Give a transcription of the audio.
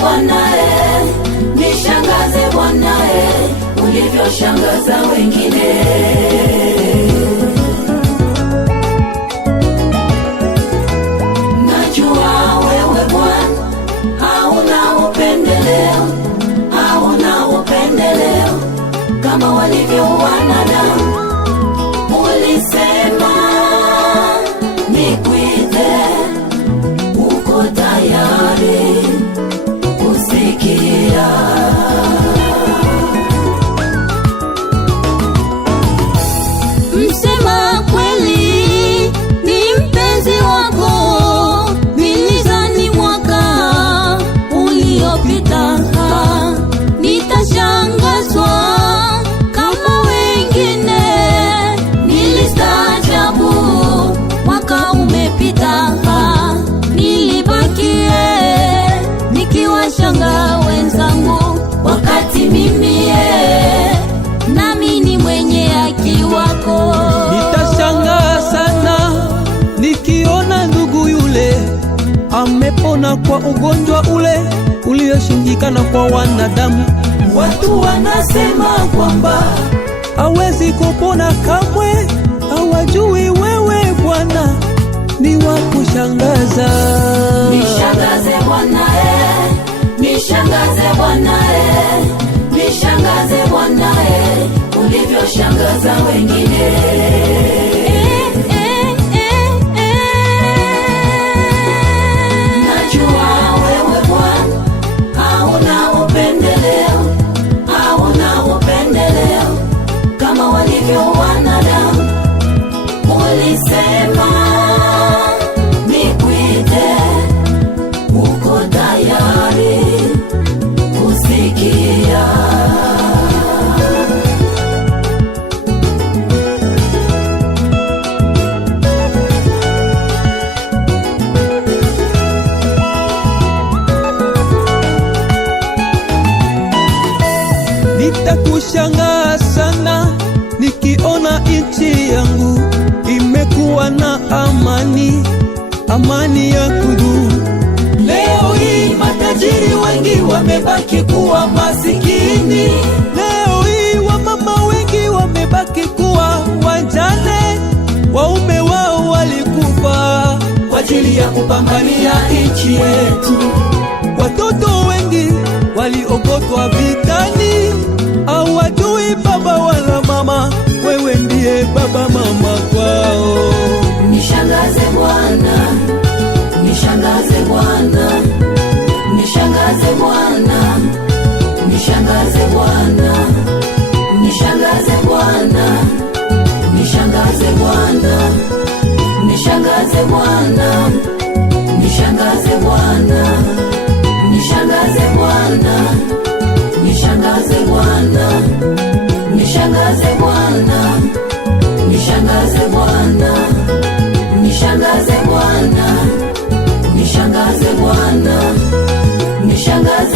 Bwana nishangaze Bwana ulivyoshangaza wengine. Najua wewe Bwana hauna upendeleo kama walivyo wanadamu. Ulisema nikuite, uko tayari kusikia. Msema kweli ni mpenzi wako, nilizani mwaka uliopita nitashangazwa kama wengine, nilistaajabu mwaka umepita, nilibakie nikiwashanga wenzangu, wakati mimi nami ni mwenye haki wako. Nitashangaa sana nikiona ndugu yule amepona kwa ugonjwa ule ulioshindikana kwa wanadamu. Watu wanasema kwamba hawezi kupona kamwe, hawajui wewe Bwana ni wa kushangaza. Nishangaze Bwana nishangaze Bwana nishangaze Bwana ulivyoshangaza wengine. Najua wewe Bwana hauna upendeleo kama walivyo wanadamu. Ulisema nikuite, uko tayari kusikia. Nitakushangaa sana nikiona nchi yangu imekuwa na amani ya kudumu. Leo hii matajiri wengi wamebaki kuwa masikini. Leo hii wamama wengi wamebaki kuwa wajane, waume wao walikufa kwa ajili ya kupambania nchi yetu. Watoto wengi waliogotwa vitani, hawajui baba wala mama, wewe ndiye baba mama kwao. Nishangaze Bwana, nishangaze Bwana, nishangaze Bwana, nishangaze Bwana, nishangaze Bwana, nishangaze Bwana, nishangaze Bwana, nishangaze Bwana, nishangaze Bwana, nishangaze Bwana, nishangaze Bwana, nishangaze Bwana, nishangaze Bwana, nishangaze Bwana, nishangaze